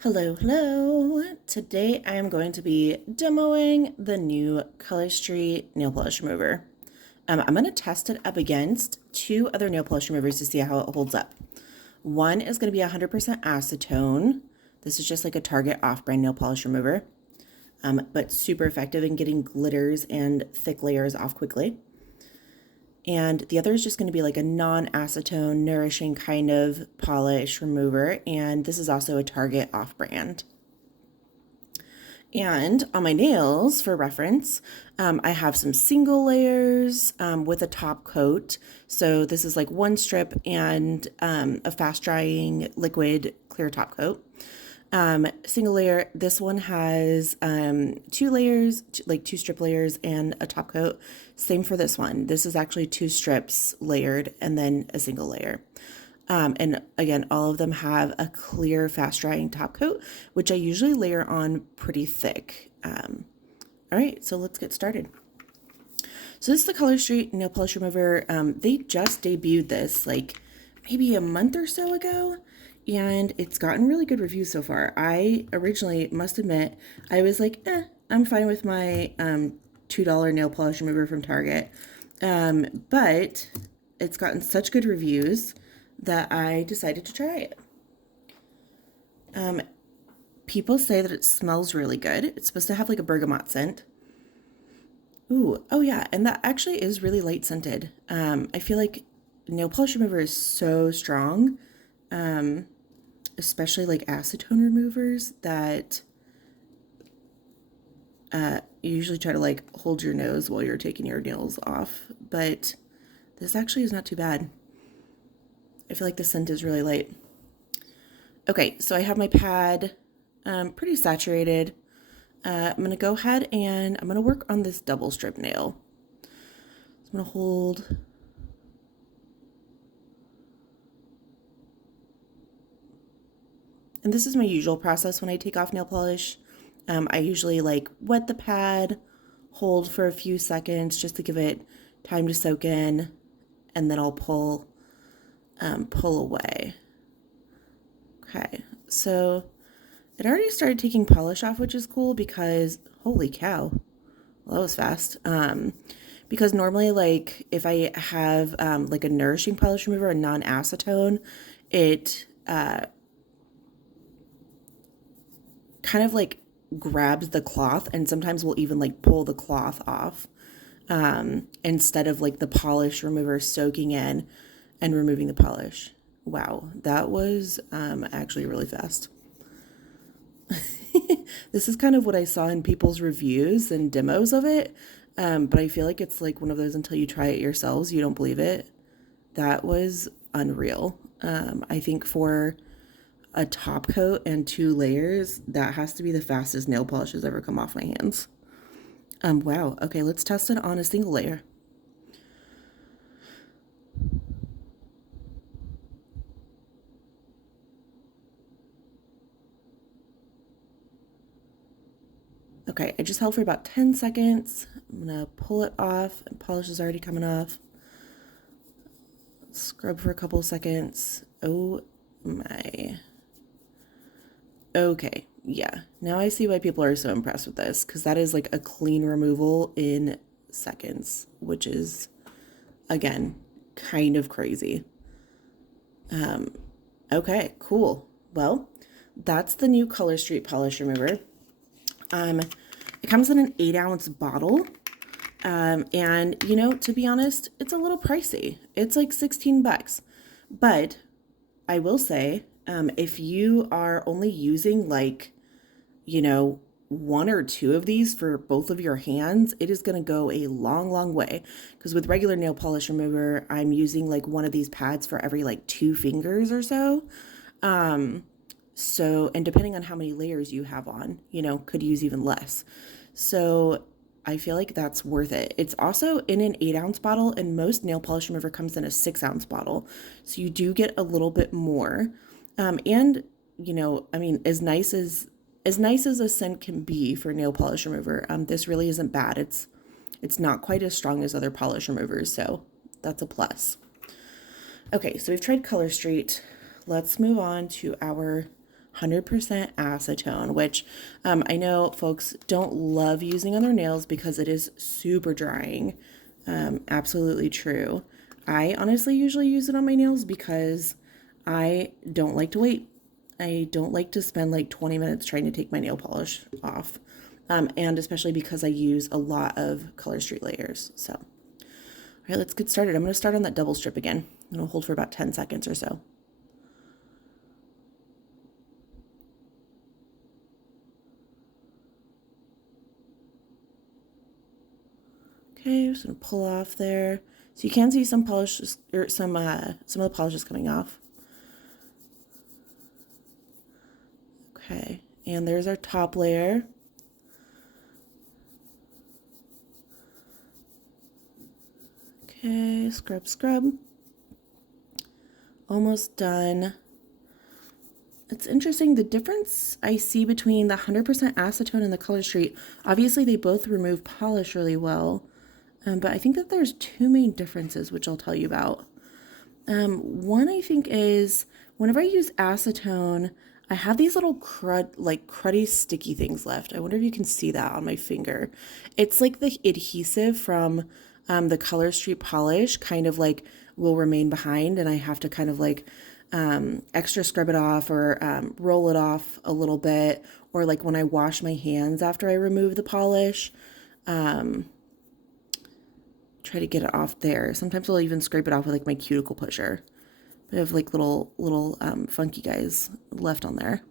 Hello. Today I am going to be demoing the new Color Street nail polish remover. I'm going to test it up against two other nail polish removers to see how it holds up. One is going to be 100% acetone. This is just like a Target off-brand nail polish remover, but super effective in getting glitters and thick layers off quickly. And the other is just going to be like a non-acetone, nourishing kind of polish remover. And this is also a Target off-brand. And on my nails, for reference, I have some single layers with a top coat. So this is like one strip and a fast drying liquid clear top coat. Single layer, this one has two layers, like two strip layers and a top coat. Same for this one. This is actually two strips layered and then a single layer. And again, all of them have a clear, fast drying top coat, which I usually layer on pretty thick. All right, so let's get started. So this is the Color Street nail polish remover. They just debuted this like maybe a month or so ago, and it's gotten really good reviews so far. I originally, must admit, I was like, I'm fine with my $2 nail polish remover from Target. But it's gotten such good reviews that I decided to try it. People say that it smells really good. It's supposed to have like a bergamot scent. Ooh, oh yeah, and that actually is really light scented. I feel like nail polish remover is so strong, especially like acetone removers, that you usually try to like hold your nose while you're taking your nails off, but this actually is not too bad. I feel like the scent is really light. Okay, so I have my pad pretty saturated. I'm going to go ahead and I'm going to work on this double strip nail. So I'm going to hold. And this is my usual process when I take off nail polish. I usually like wet the pad, hold for a few seconds just to give it time to soak in, and then I'll pull away. Okay, so it already started taking polish off, which is cool because holy cow, well, that was fast. Because normally, like if I have like a nourishing polish remover, a non-acetone, it kind of like grabs the cloth, and sometimes we'll even like pull the cloth off instead of like the polish remover soaking in and removing the polish. Wow, that was actually really fast. This is kind of what I saw in people's reviews and demos of it, but I feel like it's like one of those until you try it yourselves, you don't believe it. That was unreal. I think for a top coat and two layers, that has to be the fastest nail polish has ever come off my hands. Wow. Okay, let's test it on a single layer. Okay, I just held for about 10 seconds. I'm gonna pull it off, and polish is already coming off. Scrub for a couple seconds. Oh my. Okay, yeah. Now I see why people are so impressed with this, because that is like a clean removal in seconds, which is, again, kind of crazy. Okay, cool. Well, that's the new Color Street polish remover. It comes in an 8-ounce bottle. And you know, to be honest, it's a little pricey. It's like 16 bucks. But I will say, if you are only using like, you know, one or two of these for both of your hands, it is going to go a long, long way. Because with regular nail polish remover, I'm using like one of these pads for every like 2 fingers or so. So, and depending on how many layers you have on, you know, could use even less. So I feel like that's worth it. It's also in an 8-ounce bottle, and most nail polish remover comes in a 6-ounce bottle. So you do get a little bit more. And, you know, I mean, as nice as a scent can be for nail polish remover, this really isn't bad. It's not quite as strong as other polish removers, so that's a plus. Okay, so we've tried Color Street. Let's move on to our 100% acetone, which I know folks don't love using on their nails because it is super drying. Absolutely true. I honestly usually use it on my nails because I don't like to wait. I don't like to spend like 20 minutes trying to take my nail polish off. And especially because I use a lot of Color Street layers. So, all right, let's get started. I'm going to start on that double strip again. And I'll hold for about 10 seconds or so. Okay, just going to pull off there. So you can see some polishes, or some of the polishes coming off. Okay, and there's our top layer. Okay, scrub, scrub. Almost done. It's interesting, the difference I see between the 100% acetone and the Color Street, obviously they both remove polish really well, but I think that there's two main differences, which I'll tell you about. One I think is whenever I use acetone, I have these little cruddy sticky things left. I wonder if you can see that on my finger. It's like the adhesive from the Color Street polish kind of like will remain behind, and I have to kind of like extra scrub it off or roll it off a little bit, or like when I wash my hands after I remove the polish, try to get it off there. Sometimes I'll even scrape it off with like my cuticle pusher. I have like little funky guys left on there.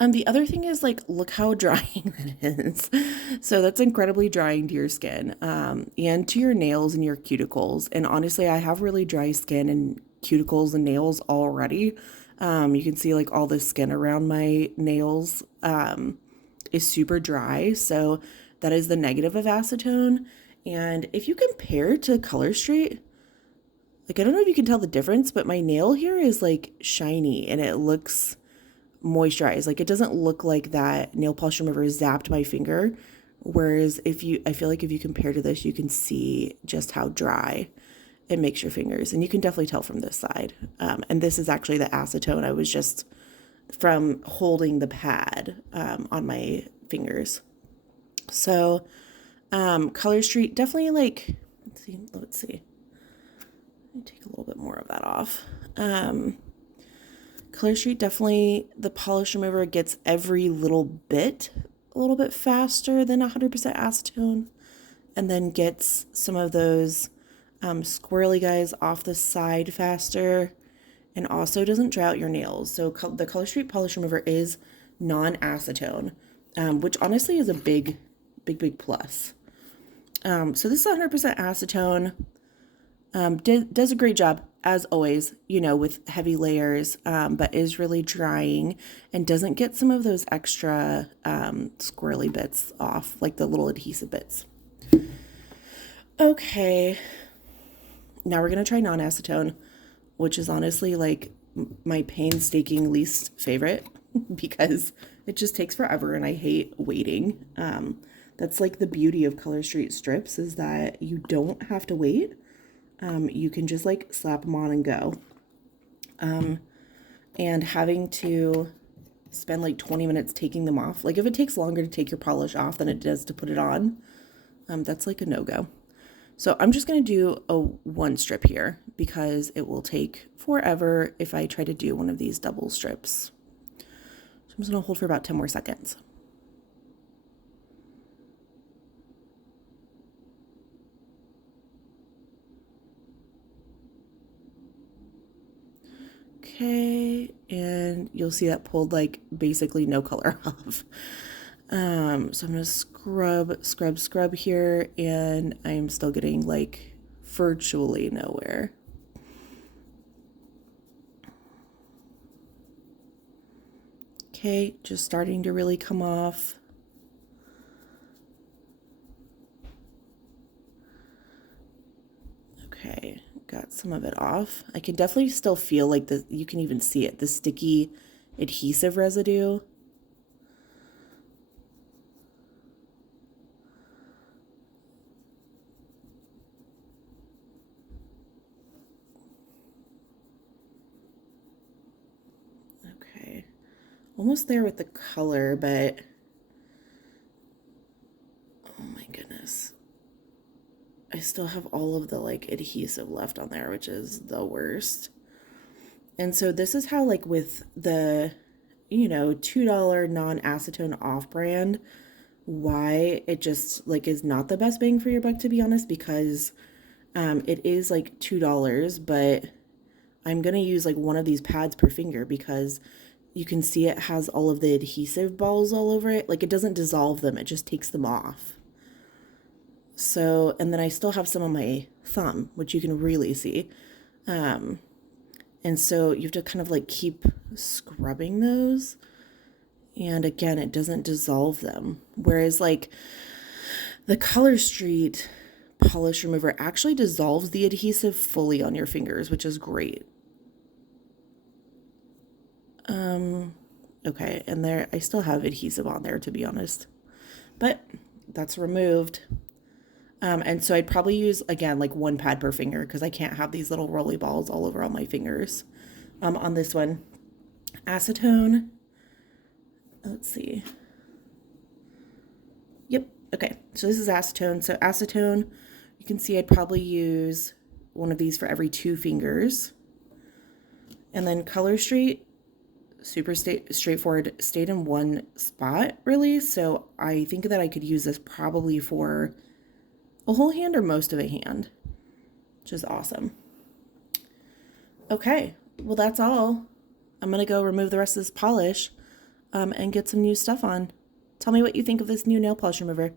The other thing is like, look how drying that is. So that's incredibly drying to your skin, and to your nails and your cuticles. And honestly, I have really dry skin and cuticles and nails already. You can see like all the skin around my nails is super dry. So that is the negative of acetone. And if you compare to Color Street, like I don't know if you can tell the difference, but my nail here is like shiny and it looks moisturized. Like it doesn't look like that nail polish remover zapped my finger. Whereas I feel like if you compare to this, you can see just how dry it makes your fingers. And you can definitely tell from this side. And this is actually the acetone I was just from holding the pad on my fingers. So Color Street definitely like, let's see. Let me take a little bit more of that off. Color Street definitely, the polish remover gets every little bit a little bit faster than 100% acetone, and then gets some of those squirrely guys off the side faster, and also doesn't dry out your nails. So the Color Street polish remover is non-acetone, which honestly is a big plus. So this is 100% acetone. Does a great job, as always, with heavy layers, but is really drying and doesn't get some of those extra squirrely bits off, like the little adhesive bits. Okay, now we're going to try non-acetone, which is honestly like my painstaking least favorite because it just takes forever and I hate waiting. That's like the beauty of Color Street strips, is that you don't have to wait. You can just like slap them on and go. And having to spend like 20 minutes taking them off, like if it takes longer to take your polish off than it does to put it on, that's like a no-go. So I'm just going to do a one strip here because it will take forever if I try to do one of these double strips. So I'm just going to hold for about 10 more seconds. Okay, and you'll see that pulled like basically no color off. So I'm gonna scrub here, and I'm still getting like virtually nowhere. Okay, just starting to really come off. Okay, got some of it off. I can definitely still feel like you can even see it, the sticky adhesive residue. almost there with the color, but oh my goodness. I still have all of the like adhesive left on there, which is the worst. And so this is how like with the, $2 non-acetone off-brand, why it just like is not the best bang for your buck, to be honest, because it is like $2, but I'm gonna use like one of these pads per finger because you can see it has all of the adhesive balls all over it. Like it doesn't dissolve them, it just takes them off. So, and then I still have some on my thumb, which you can really see. And so you have to kind of like keep scrubbing those. And again, it doesn't dissolve them. Whereas like the Color Street polish remover actually dissolves the adhesive fully on your fingers, which is great. Okay, and there I still have adhesive on there, to be honest, but that's removed. And so I'd probably use, again, like one pad per finger because I can't have these little rolly balls all over all my fingers. On this one, acetone. Let's see. Yep, okay, so this is acetone. So acetone, you can see I'd probably use one of these for every 2 fingers. And then Color Street, super straightforward, stayed in one spot, really. So I think that I could use this probably for a whole hand or most of a hand, which is awesome. Okay, well that's all. I'm gonna go remove the rest of this polish and get some new stuff on. Tell me what you think of this new nail polish remover.